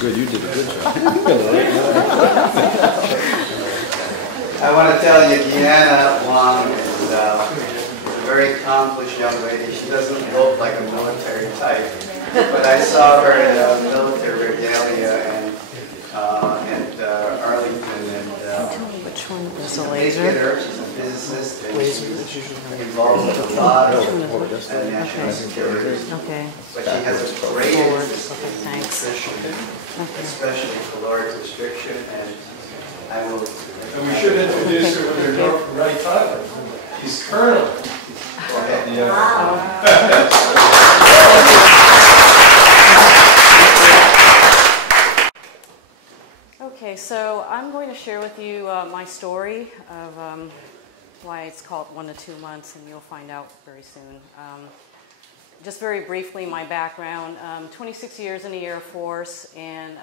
Good, you did a good job. I want to tell you, Deanna Won is a very accomplished young lady. She doesn't look like a military type, but I saw her in a military regalia and at Arlington, and Which one is she's the a laser? big hitter. She's a physicist, and she's involved with a lot of national security. Okay. But she has a great interest Okay, in thanks. nutrition, Okay. especially caloric restriction, and I will. And we should introduce her with her right title. She's Colonel. Okay, so I'm going to share with you my story of why it's called 1 to 2 months, and you'll find out very soon. Just very briefly, my background, 26 years in the Air Force, and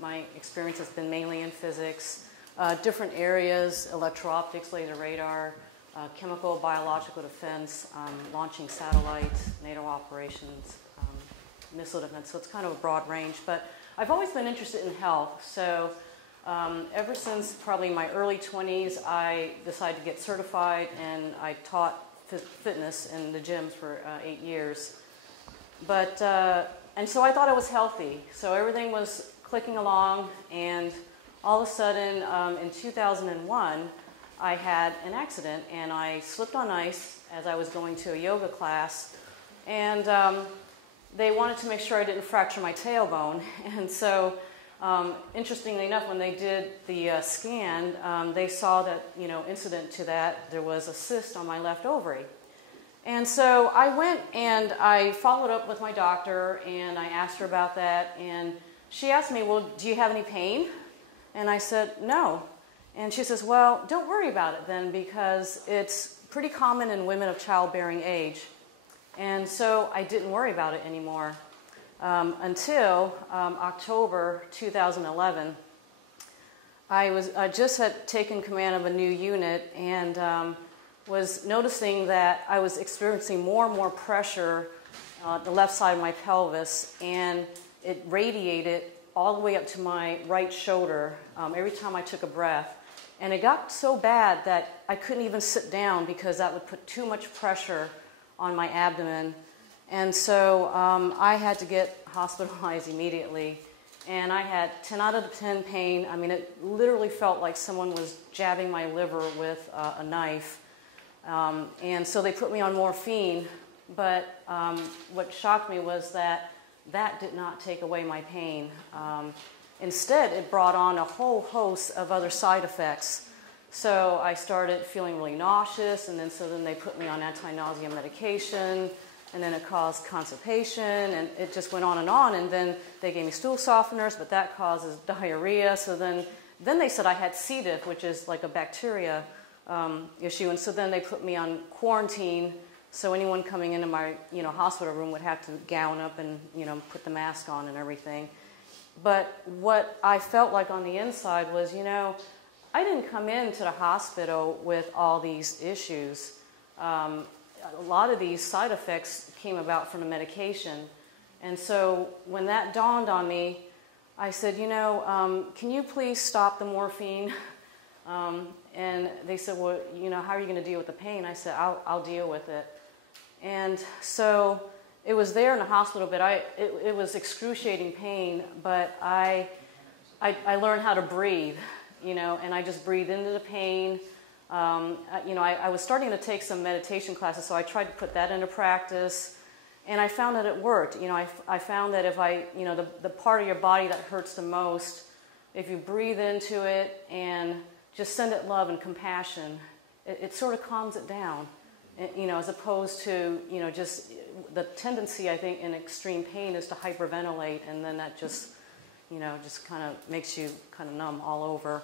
my experience has been mainly in physics, different areas, electro-optics, laser radar, chemical, biological defense, launching satellites, NATO operations, missile defense, so it's kind of a broad range. But I've always been interested in health, so ever since probably my early 20s, I decided to get certified, and I taught fitness in the gyms for 8 years. But, and so I thought I was healthy, so everything was clicking along, and all of a sudden, in 2001, I had an accident, and I slipped on ice as I was going to a yoga class, and they wanted to make sure I didn't fracture my tailbone, and so interestingly enough, when they did the scan, they saw that, incident to that, there was a cyst on my left ovary. And so I went and I followed up with my doctor, and I asked her about that, and she asked me, well, do you have any pain? And I said, no. And she says, well, don't worry about it then, because it's pretty common in women of childbearing age. And so I didn't worry about it anymore until October 2011. I just had taken command of a new unit, and was noticing that I was experiencing more and more pressure on the left side of my pelvis, and it radiated all the way up to my right shoulder every time I took a breath. And it got so bad that I couldn't even sit down because that would put too much pressure on my abdomen. And so I had to get hospitalized immediately. And I had 10 out of 10 pain. I mean, it literally felt like someone was jabbing my liver with a knife. And so they put me on morphine. But what shocked me was that did not take away my pain. Instead, it brought on a whole host of other side effects. So I started feeling really nauseous, and then they put me on anti-nausea medication, and then it caused constipation, and it just went on, and then they gave me stool softeners, but that causes diarrhea. So then they said I had C. diff, which is like a bacteria issue, and so then they put me on quarantine. So anyone coming into my hospital room would have to gown up and put the mask on and everything. But what I felt like on the inside was, I didn't come into the hospital with all these issues. A lot of these side effects came about from the medication. And so when that dawned on me, I said, can you please stop the morphine? And they said, well, how are you going to deal with the pain? I said, I'll deal with it. And so it was there in the hospital, but it was excruciating pain, but I learned how to breathe, and I just breathed into the pain. I was starting to take some meditation classes, so I tried to put that into practice, and I found that it worked. I found that if the part of your body that hurts the most, if you breathe into it and just send it love and compassion, it sort of calms it down. As opposed to, just the tendency, I think, in extreme pain is to hyperventilate, and then that just kind of makes you kind of numb all over.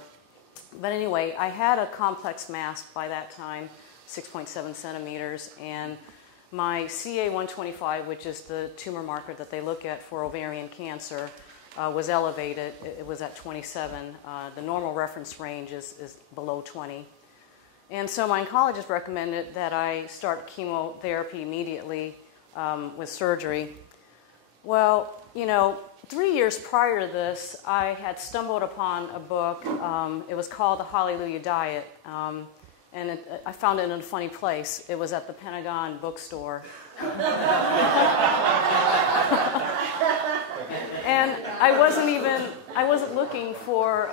But anyway, I had a complex mass by that time, 6.7 centimeters, and my CA-125, which is the tumor marker that they look at for ovarian cancer, was elevated. It was at 27. The normal reference range is below 20. And so my oncologist recommended that I start chemotherapy immediately with surgery. Well, 3 years prior to this, I had stumbled upon a book. It was called The Hallelujah Diet, and I found it in a funny place. It was at the Pentagon bookstore. And I wasn't looking for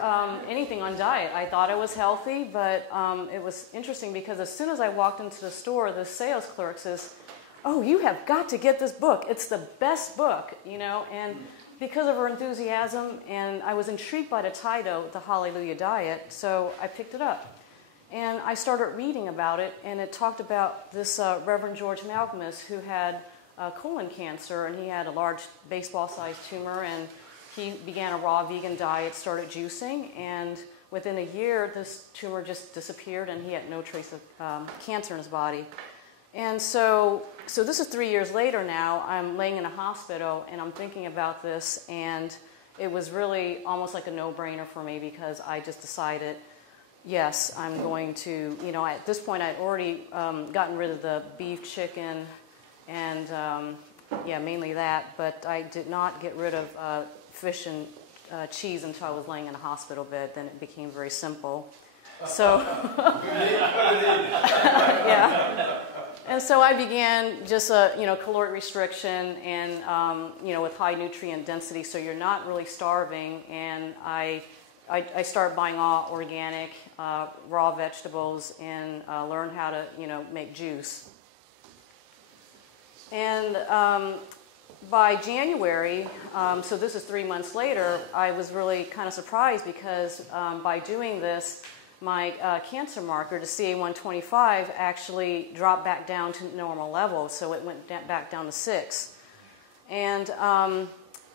anything on diet. I thought I was healthy, but it was interesting because as soon as I walked into the store, the sales clerk says, "Oh, you have got to get this book. It's the best book," you know, and because of her enthusiasm, and I was intrigued by the title, The Hallelujah Diet, so I picked it up. And I started reading about it, and it talked about this Reverend George Malcolmus who had colon cancer, and he had a large baseball-sized tumor, and he began a raw vegan diet, started juicing, and within a year, this tumor just disappeared, and he had no trace of cancer in his body. And so this is 3 years later now. I'm laying in a hospital, and I'm thinking about this, and it was really almost like a no-brainer for me because I just decided, yes, I'm going to, you know, at this point I'd already gotten rid of the beef, chicken, and yeah, mainly that, but I did not get rid of fish and cheese until I was laying in a hospital bed. Then it became very simple. So, yeah. And so I began just caloric restriction and, with high nutrient density, so you're not really starving. And I started buying all organic, raw vegetables and learned how to, make juice. And by January, so this is 3 months later, I was really kind of surprised because by doing this, my cancer marker, the CA-125, actually dropped back down to normal levels, so it went back down to 6. And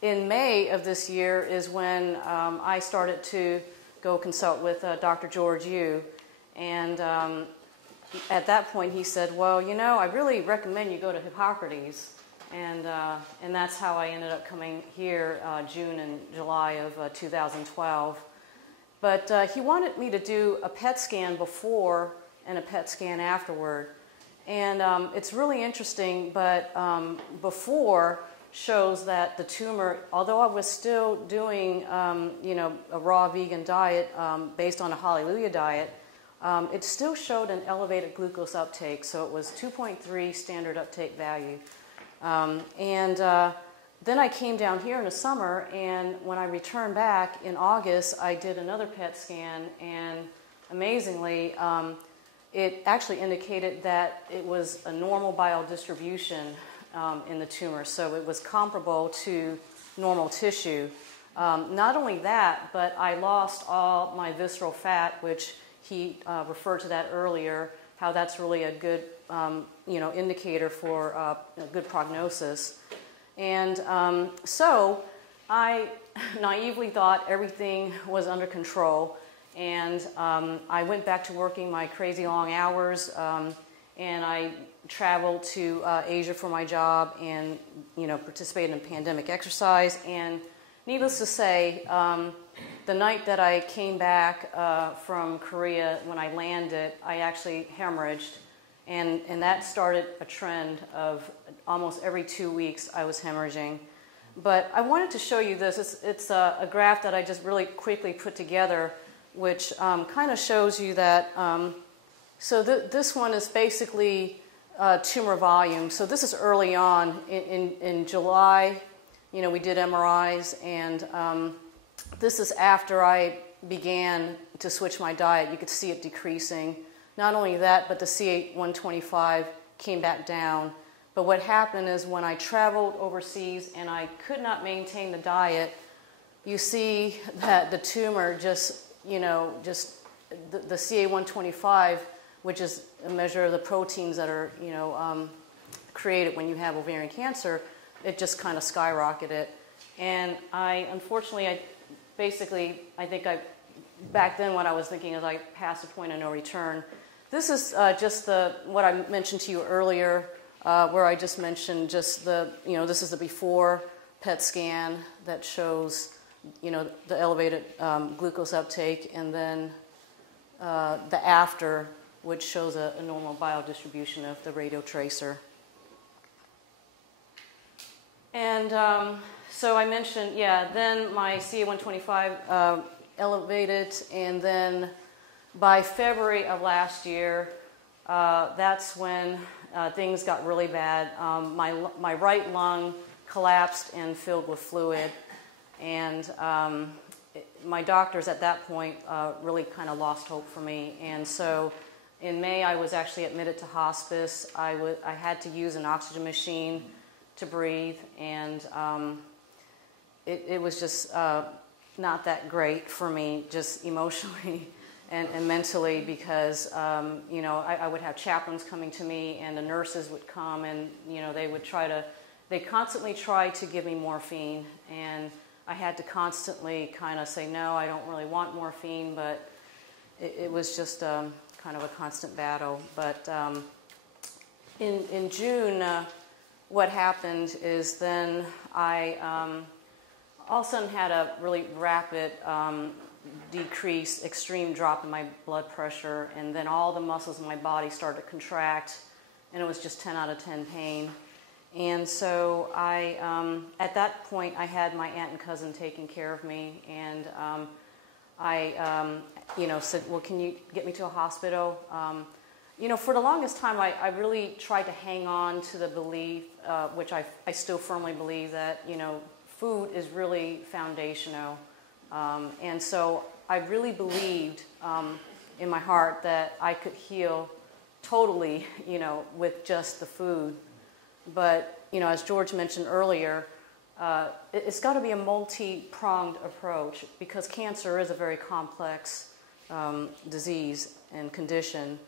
in May of this year is when I started to go consult with Dr. George Yu, and at that point he said, well, I really recommend you go to Hippocrates, and that's how I ended up coming here June and July of 2012. But he wanted me to do a PET scan before and a PET scan afterward. And it's really interesting, but before shows that the tumor, although I was still doing, a raw vegan diet based on a Hallelujah diet, it still showed an elevated glucose uptake. So it was 2.3 standard uptake value. Then I came down here in the summer, and when I returned back in August, I did another PET scan, and amazingly, it actually indicated that it was a normal biodistribution in the tumor, so it was comparable to normal tissue. Not only that, but I lost all my visceral fat, which he referred to that earlier, how that's really a good indicator for a good prognosis. And so I naively thought everything was under control, and I went back to working my crazy long hours, and I traveled to Asia for my job and participated in pandemic exercise. And needless to say, the night that I came back from Korea, when I landed, I actually hemorrhaged. And that started a trend of almost every 2 weeks I was hemorrhaging. But I wanted to show you this. It's a graph that I just really quickly put together, which kind of shows you that. This one is basically tumor volume. So this is early on. In July, we did MRIs, and this is after I began to switch my diet. You could see it decreasing. Not only that, but the CA-125 came back down. But what happened is when I traveled overseas and I could not maintain the diet, you see that the tumor the CA-125, which is a measure of the proteins that are, created when you have ovarian cancer, it just kind of skyrocketed. And back then what I was thinking is I passed a point of no return. This is just what I mentioned to you earlier, where I just mentioned this is the before PET scan that shows, the elevated glucose uptake, and then the after, which shows a normal biodistribution of the radiotracer. And so I mentioned, yeah, then my CA-125 elevated, and then by February of last year, that's when things got really bad. My right lung collapsed and filled with fluid, and my doctors at that point really kind of lost hope for me. And so in May, I was actually admitted to hospice. I had to use an oxygen machine to breathe, and it was just not that great for me, just emotionally and mentally, because I would have chaplains coming to me, and the nurses would come, and they constantly tried to give me morphine, and I had to constantly kind of say, no, I don't really want morphine, but it was just kind of a constant battle. But in June, what happened is then I all of a sudden had a really rapid decrease, extreme drop in my blood pressure, and then all the muscles in my body started to contract, and it was just 10 out of 10 pain. And so at that point, I had my aunt and cousin taking care of me, and I said, well, can you get me to a hospital? For the longest time, I really tried to hang on to the belief, which I still firmly believe, that, food is really foundational. And so I really believed in my heart that I could heal totally, with just the food. But, as George mentioned earlier, it's got to be a multi-pronged approach, because cancer is a very complex disease and condition.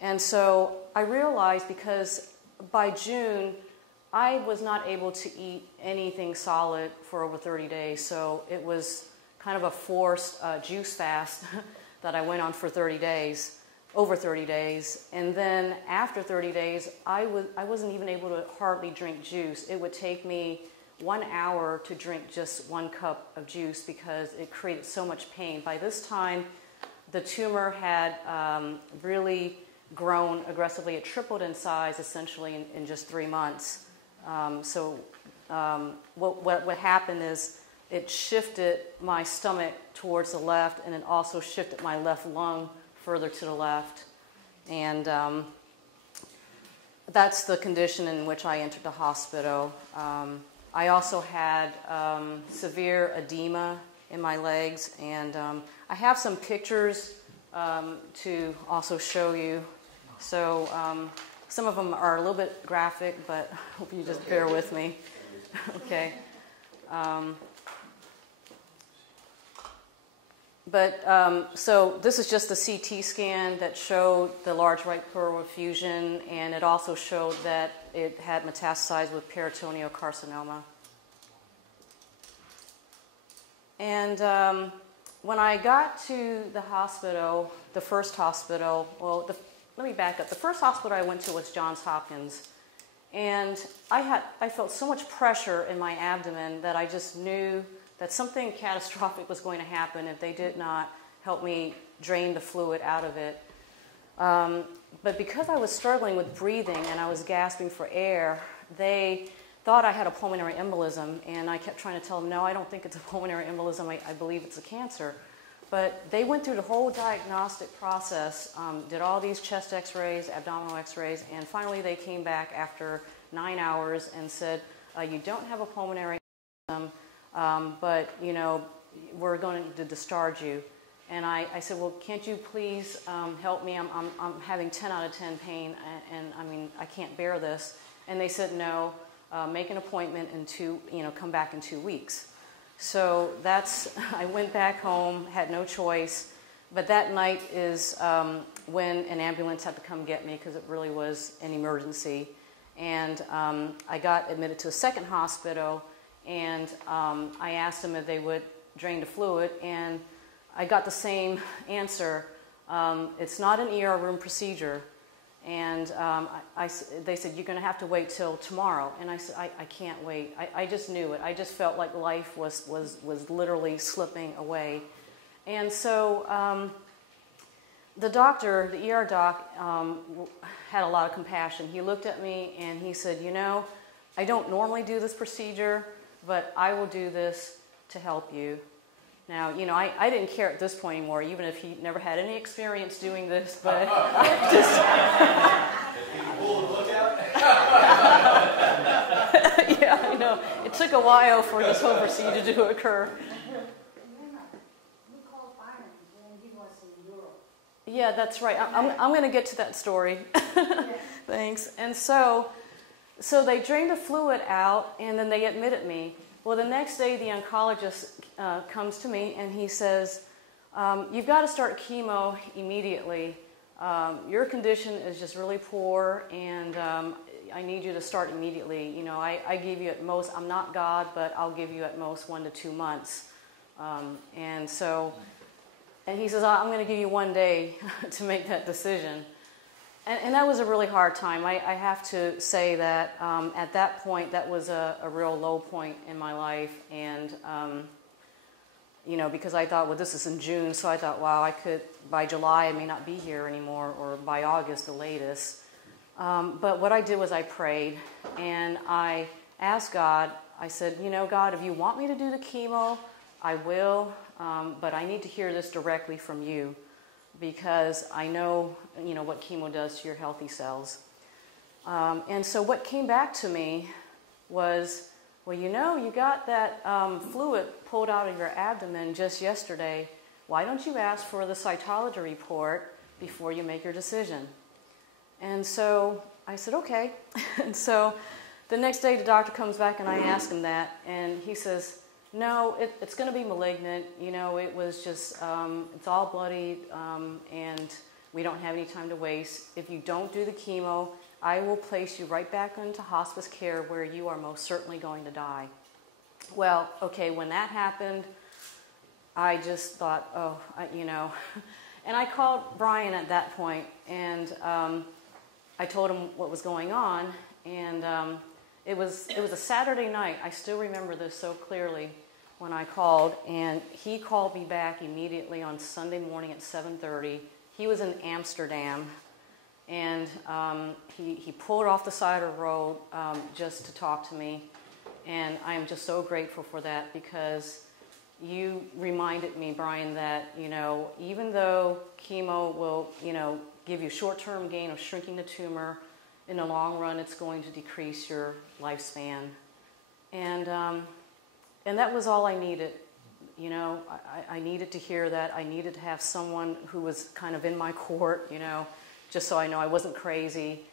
And so I realized, because by June, I was not able to eat anything solid for over 30 days. So it was kind of a forced juice fast that I went on for 30 days, over 30 days. And then after 30 days, I wasn't even able to hardly drink juice. It would take me 1 hour to drink just 1 cup of juice, because it created so much pain. By this time, the tumor had really grown aggressively. It tripled in size essentially in just 3 months. What happened is it shifted my stomach towards the left, and it also shifted my left lung further to the left. And that's the condition in which I entered the hospital. I also had severe edema in my legs, and I have some pictures to also show you. So some of them are a little bit graphic, but I hope you just bear with me. Okay. So this is just a CT scan that showed the large right pleural effusion, and it also showed that it had metastasized with peritoneal carcinoma. And when I got to the hospital, the first hospital, let me back up. The first hospital I went to was Johns Hopkins, and I felt so much pressure in my abdomen that I just knew that something catastrophic was going to happen if they did not help me drain the fluid out of it. But because I was struggling with breathing and I was gasping for air, they thought I had a pulmonary embolism, and I kept trying to tell them, no, I don't think it's a pulmonary embolism, I believe it's a cancer. But they went through the whole diagnostic process, did all these chest x-rays, abdominal x-rays, and finally they came back after 9 hours and said, you don't have a pulmonary embolism, but, we're going to discharge you. And I said, well, can't you please help me? I'm having 10 out of 10 pain, and I mean, I can't bear this. And they said, no, make an appointment come back in 2 weeks. So I went back home, had no choice. But that night is when an ambulance had to come get me, because it really was an emergency. And I got admitted to a second hospital, and I asked them if they would drain the fluid, and I got the same answer. It's not an ER room procedure. And they said, you're going to have to wait till tomorrow. And I said, I can't wait. I just knew it. I just felt like life was literally slipping away. And so the doctor, the ER doc, had a lot of compassion. He looked at me and he said, I don't normally do this procedure, but I will do this to help you. Now, you know, I didn't care at this point anymore, even if he never had any experience doing this, but I just... Yeah, I know. It took a while for this whole procedure to occur. Yeah, that's right. I'm going to get to that story. Thanks. And so they drained the fluid out, and then they admitted me. Well, the next day, the oncologist comes to me, and he says, you've got to start chemo immediately. Your condition is just really poor, and I need you to start immediately. You know, I give you at most, I'm not God, but I'll give you at most 1 to 2 months. And he says, I'm going to give you 1 day to make that decision. And that was a really hard time. I have to say that at that point, that was a real low point in my life. And, you know, because I thought, well, this is in June, so I thought, wow, I could, by July, I may not be here anymore, or by August, the latest. But what I did was I prayed, and I asked God, I said, you know, God, if you want me to do the chemo, I will, but I need to hear this directly from you, because I know, you know, what chemo does to your healthy cells. And so what came back to me was, well, you know, you got that fluid pulled out of your abdomen just yesterday. Why don't you ask for the cytology report before you make your decision? And so I said, okay. And so the next day the doctor comes back and I ask him that, and he says, no, it's going to be malignant. You know, it was just, it's all bloody, and we don't have any time to waste. If you don't do the chemo, I will place you right back into hospice care where you are most certainly going to die. Well, okay, when that happened, I just thought, oh, you know. And I called Brian at that point, and I told him what was going on, and it was a Saturday night. I still remember this so clearly when I called, and he called me back immediately on Sunday morning at 7:30. He was in Amsterdam, and he pulled off the side of the road just to talk to me, and I am just so grateful for that, because you reminded me, Brian, that, you know, even though chemo will, you know, give you short-term gain of shrinking the tumor, in the long run, it's going to decrease your lifespan. And that was all I needed. You know, I needed to hear that. I needed to have someone who was kind of in my court, you know, just so I know I wasn't crazy.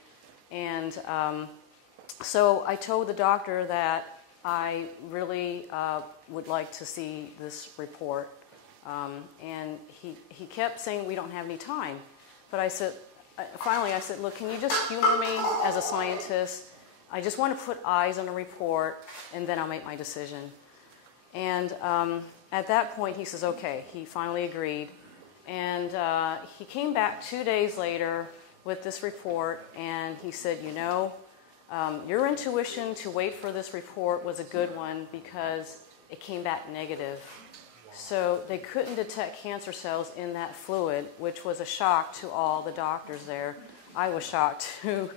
And so I told the doctor that I really would like to see this report. And he kept saying, we don't have any time. But I said, finally I said, look, can you just humor me as a scientist? I just want to put eyes on the report, and then I'll make my decision. And at that point, he says, okay. He finally agreed. And he came back 2 days later with this report, and he said, you know, your intuition to wait for this report was a good one, because it came back negative. So they couldn't detect cancer cells in that fluid, which was a shock to all the doctors there. I was shocked too.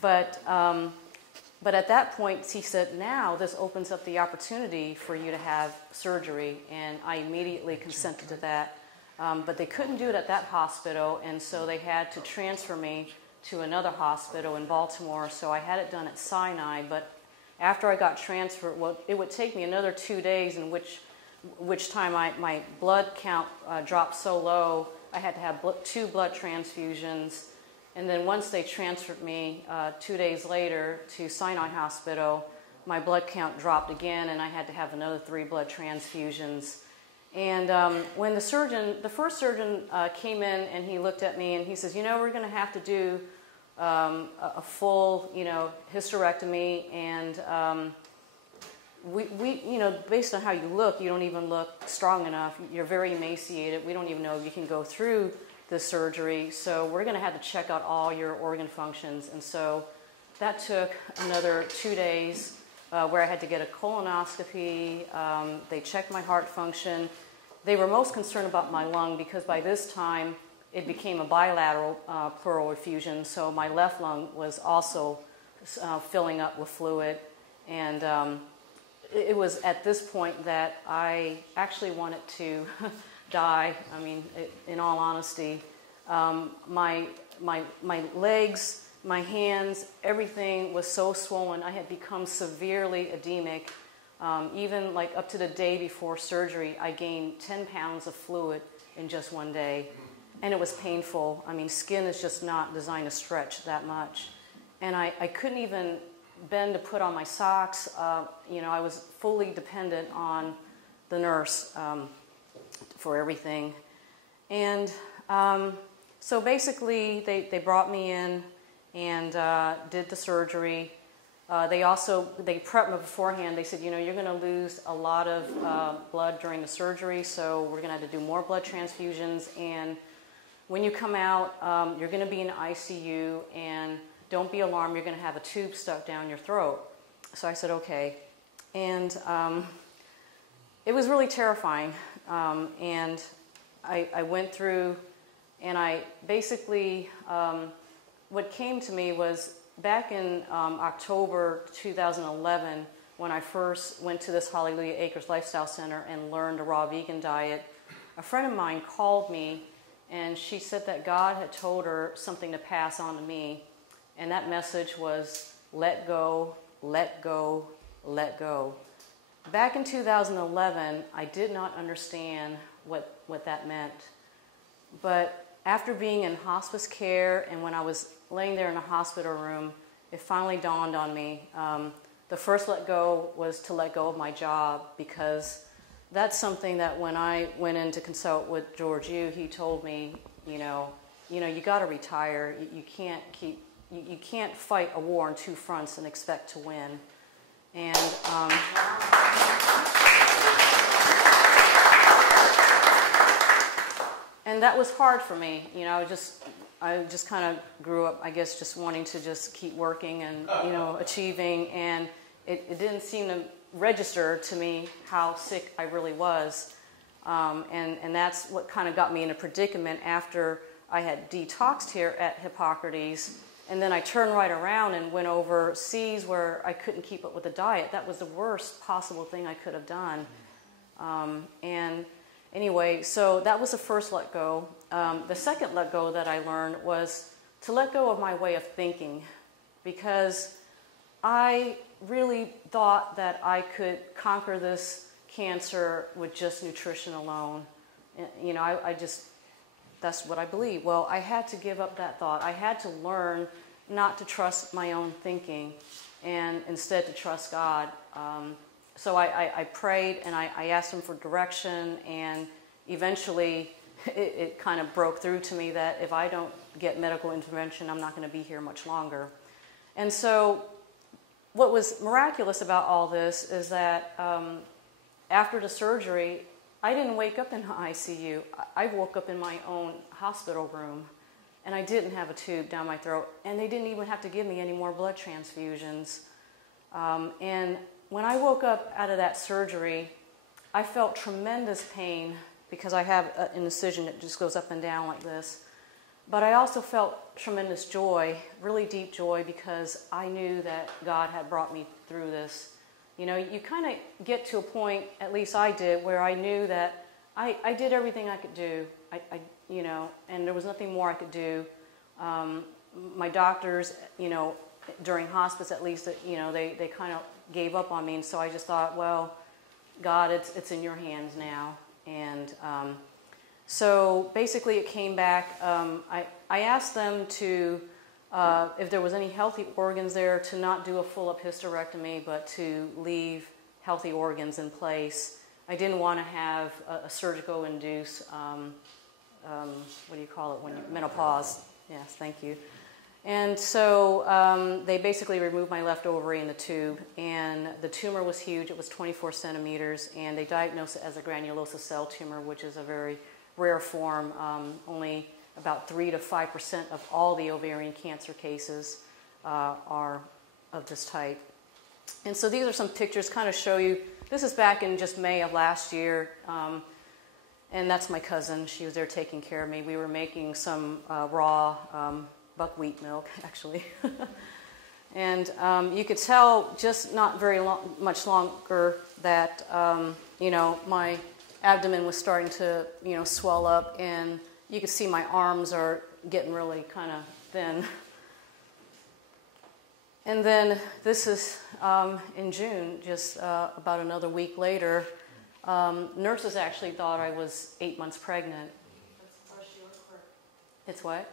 But at that point, he said, now this opens up the opportunity for you to have surgery. And I immediately consented to that. But they couldn't do it at that hospital, and so they had to transfer me to another hospital in Baltimore. So I had it done at Sinai. But after I got transferred, well, it would take me another 2 days, in which time my blood count dropped so low, I had to have 2 blood transfusions. And then once they transferred me 2 days later to Sinai Hospital, my blood count dropped again, and I had to have another 3 blood transfusions. And when the first surgeon came in, and he looked at me and he says, you know, we're going to have to do a full, you know, hysterectomy, and we, you know, based on how you look, you don't even look strong enough. You're very emaciated. We don't even know if you can go through this surgery. So we're going to have to check out all your organ functions. And so that took another 2 days where I had to get a colonoscopy. They checked my heart function. They were most concerned about my lung, because by this time it became a bilateral pleural effusion. So my left lung was also filling up with fluid. And it was at this point that I actually wanted to die. I mean, in all honesty, my legs, my hands, everything was so swollen. I had become severely edemic. Even like up to the day before surgery, I gained 10 pounds of fluid in just one day. And it was painful. I mean, skin is just not designed to stretch that much. And I couldn't even bend to put on my socks. You know, I was fully dependent on the nurse for everything. And so basically, they brought me in and did the surgery. They prepped me beforehand. They said, you know, you're going to lose a lot of blood during the surgery, so we're going to have to do more blood transfusions. And when you come out, you're going to be in ICU, and don't be alarmed, you're going to have a tube stuck down your throat. So I said, okay. And it was really terrifying. And I went through, and I basically, what came to me was back in October 2011, when I first went to this Hallelujah Acres Lifestyle Center and learned a raw vegan diet, a friend of mine called me, and she said that God had told her something to pass on to me. And that message was, let go, let go, let go. Back in 2011, I did not understand what that meant. But after being in hospice care and when I was laying there in a hospital room, it finally dawned on me. The first let go was to let go of my job, because that's something that when I went in to consult with George Yu, he told me, you got to retire. You can't fight a war on two fronts and expect to win. And and that was hard for me. You know, I just kind of grew up, I guess, just wanting to just keep working and, achieving. And it didn't seem to register to me how sick I really was. And that's what kind of got me in a predicament after I had detoxed here at Hippocrates. And then I turned right around and went overseas where I couldn't keep up with the diet. That was the worst possible thing I could have done. And anyway, so that was the first let go. The second let go that I learned was to let go of my way of thinking, because I really thought that I could conquer this cancer with just nutrition alone. That's what I believe. Well, I had to give up that thought. I had to learn not to trust my own thinking and instead to trust God. So I prayed and I asked him for direction, and eventually it kind of broke through to me that if I don't get medical intervention, I'm not going to be here much longer. And so what was miraculous about all this is that after the surgery, I didn't wake up in the ICU. I woke up in my own hospital room, and I didn't have a tube down my throat, and they didn't even have to give me any more blood transfusions. And when I woke up out of that surgery, I felt tremendous pain because I have an incision that just goes up and down like this. But I also felt tremendous joy, really deep joy, because I knew that God had brought me through this. You know, you kind of get to a point, at least I did, where I knew that I did everything I could do, and there was nothing more I could do. My doctors, during hospice at least, they kind of gave up on me, and so I just thought, well, God, it's in your hands now. And so basically it came back. I asked them to, if there was any healthy organs there, to not do a full-up hysterectomy, but to leave healthy organs in place. I didn't want to have a surgical induced, menopause. Yes, thank you. And so they basically removed my left ovary in the tube, and the tumor was huge. It was 24 centimeters, and they diagnosed it as a granulosa cell tumor, which is a very rare form. Only about 3 to 5% of all the ovarian cancer cases are of this type. And so these are some pictures kind of show you. This is back in just May of last year, and that's my cousin. She was there taking care of me. We were making some raw buckwheat milk, actually. And you could tell just not very much longer that, you know, my abdomen was starting to, you know, swell up, and you could see my arms are getting really kind of thin. And then this is in June, just about another week later. Nurses actually thought I was 8 months pregnant. It's what?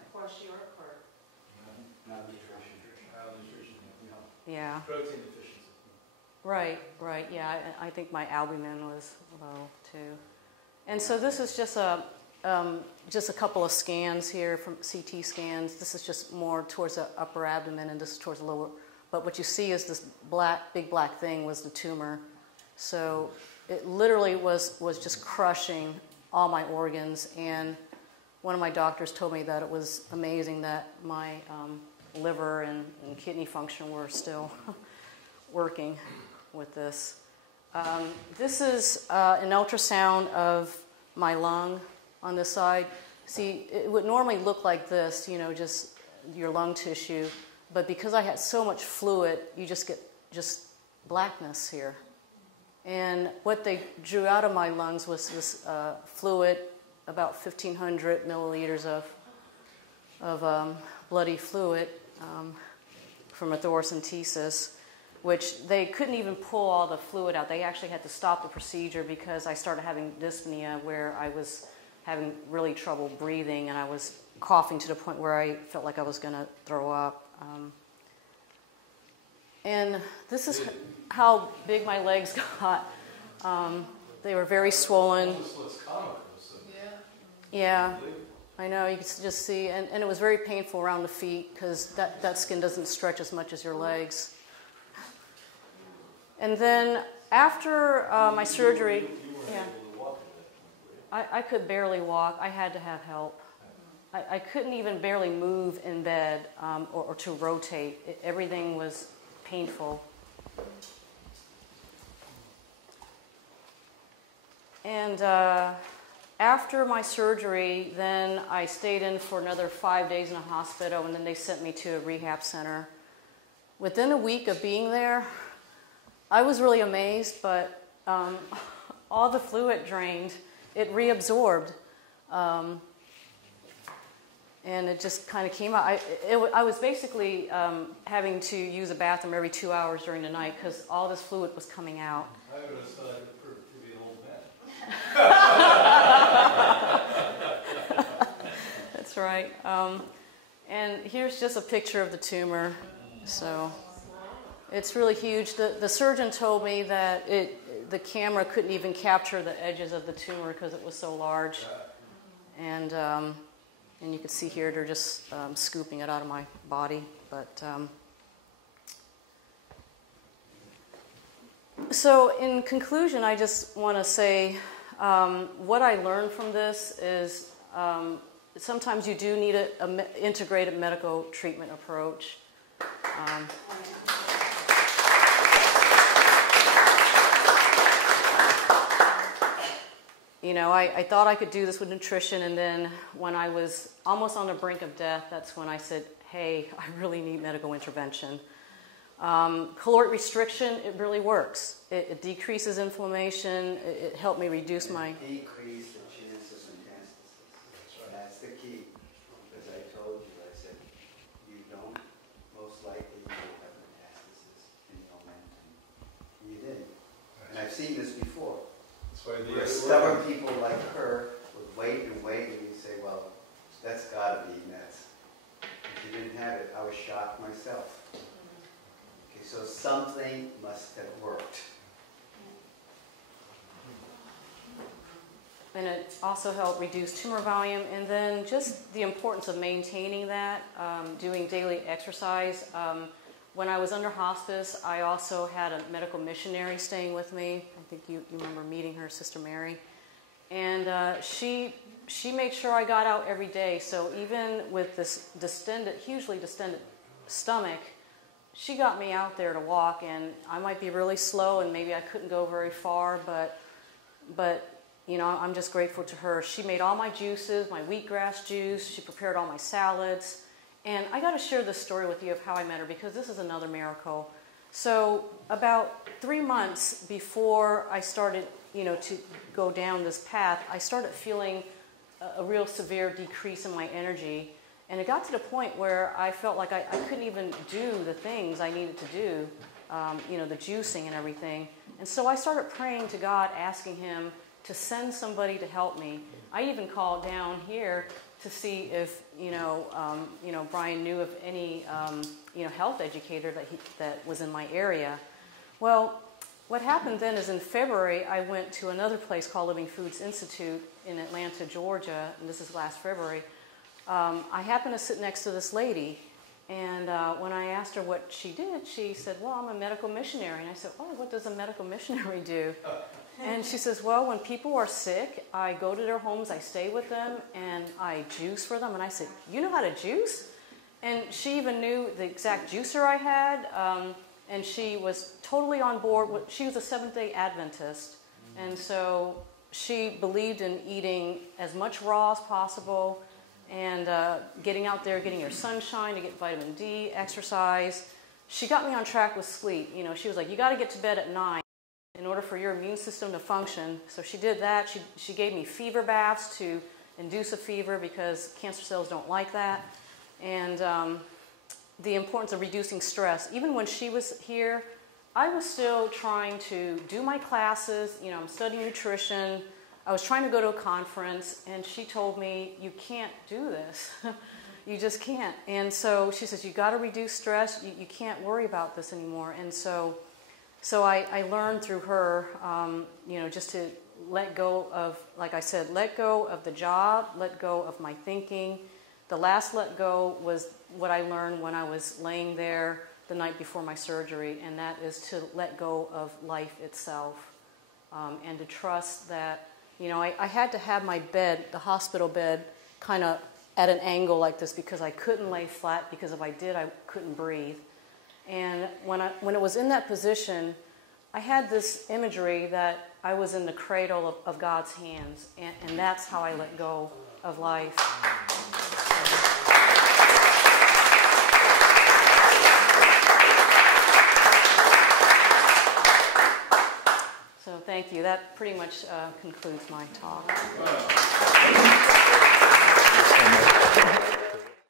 Yeah. Protein deficiency. Right, right. Yeah, I think my albumin was low too. And so this is just a couple of scans here from CT scans. This is just more towards the upper abdomen, and this is towards the lower. But what you see is this big black thing was the tumor. So it literally was just crushing all my organs. And one of my doctors told me that it was amazing that my liver and kidney function were still working with this. This is an ultrasound of my lung on this side. See, it would normally look like this, you know, just your lung tissue. But because I had so much fluid, you just get just blackness here. And what they drew out of my lungs was this fluid, about 1,500 milliliters of bloody fluid from a thoracentesis, which they couldn't even pull all the fluid out. They actually had to stop the procedure because I started having dyspnea, where I was having really trouble breathing, and I was coughing to the point where I felt like I was going to throw up. And this is how big my legs got. They were very swollen. Yeah, I know, you can just see, and it was very painful around the feet because that skin doesn't stretch as much as your legs. And then after my surgery, yeah, I could barely walk. I had to have help. I couldn't even barely move in bed or to rotate. Everything was painful. And after my surgery, then I stayed in for another 5 days in a hospital, and then they sent me to a rehab center. Within a week of being there, I was really amazed, but all the fluid drained. It reabsorbed. And it just kind of came out. I was basically having to use a bathroom every 2 hours during the night because all this fluid was coming out. I would have decided to be an old man. That's right. And here's just a picture of the tumor. So it's really huge. The surgeon told me that the camera couldn't even capture the edges of the tumor because it was so large. And you can see here they're just scooping it out of my body. But so in conclusion, I just want to say what I learned from this is sometimes you do need an integrated medical treatment approach. You know, I thought I could do this with nutrition, and then when I was almost on the brink of death, that's when I said, hey, I really need medical intervention. Caloric restriction, it really works. It decreases inflammation. It helped me reduce my... Decrease the chances of metastasis. That's the key. Because I told you, I said, you don't, most likely you will have metastasis in your momentum. You didn't. And I've seen this before. Where stubborn people like her would wait and wait, and you say, well, that's got to be meds. If you didn't have it, I was shocked myself. Okay, so something must have worked. And it also helped reduce tumor volume, and then just the importance of maintaining that, doing daily exercise. When I was under hospice, I also had a medical missionary staying with me. I think you remember meeting her, Sister Mary. And she made sure I got out every day. So even with this hugely distended stomach, she got me out there to walk. And I might be really slow, and maybe I couldn't go very far, but you know, I'm just grateful to her. She made all my juices, my wheatgrass juice. She prepared all my salads. And I got to share this story with you of how I met her, because this is another miracle. So about 3 months before I started, to go down this path, I started feeling a real severe decrease in my energy. And it got to the point where I felt like I couldn't even do the things I needed to do, the juicing and everything. And so I started praying to God, asking Him to send somebody to help me. I even called down here to see if, Brian knew of any, health educator that was in my area. Well, what happened then is in February, I went to another place called Hippocrates Health Institute in Atlanta, Georgia, and this is last February. I happened to sit next to this lady, and when I asked her what she did, she said, well, I'm a medical missionary. And I said, oh, what does a medical missionary do? And she says, well, when people are sick, I go to their homes, I stay with them, and I juice for them. And I said, you know how to juice? And she even knew the exact juicer I had, and she was totally on board. She was a Seventh-day Adventist, and so she believed in eating as much raw as possible, and getting out there, getting your sunshine to get vitamin D, exercise. She got me on track with sleep. She was like, you got to get to bed at 9 in order for your immune system to function. So she did that. She gave me fever baths to induce a fever, because cancer cells don't like that. And the importance of reducing stress. Even when she was here, I was still trying to do my classes. I'm studying nutrition. I was trying to go to a conference, and she told me, you can't do this. You just can't. And so she says, you got to reduce stress. You can't worry about this anymore. And so I learned through her, just to let go of, like I said, let go of the job, let go of my thinking. The last let go was what I learned when I was laying there the night before my surgery, and that is to let go of life itself, and to trust that, I had to have my bed, the hospital bed, kind of at an angle like this, because I couldn't lay flat, because if I did, I couldn't breathe. And when it was in that position, I had this imagery that I was in the cradle of God's hands, and that's how I let go of life. So thank you. That pretty much concludes my talk. Wow.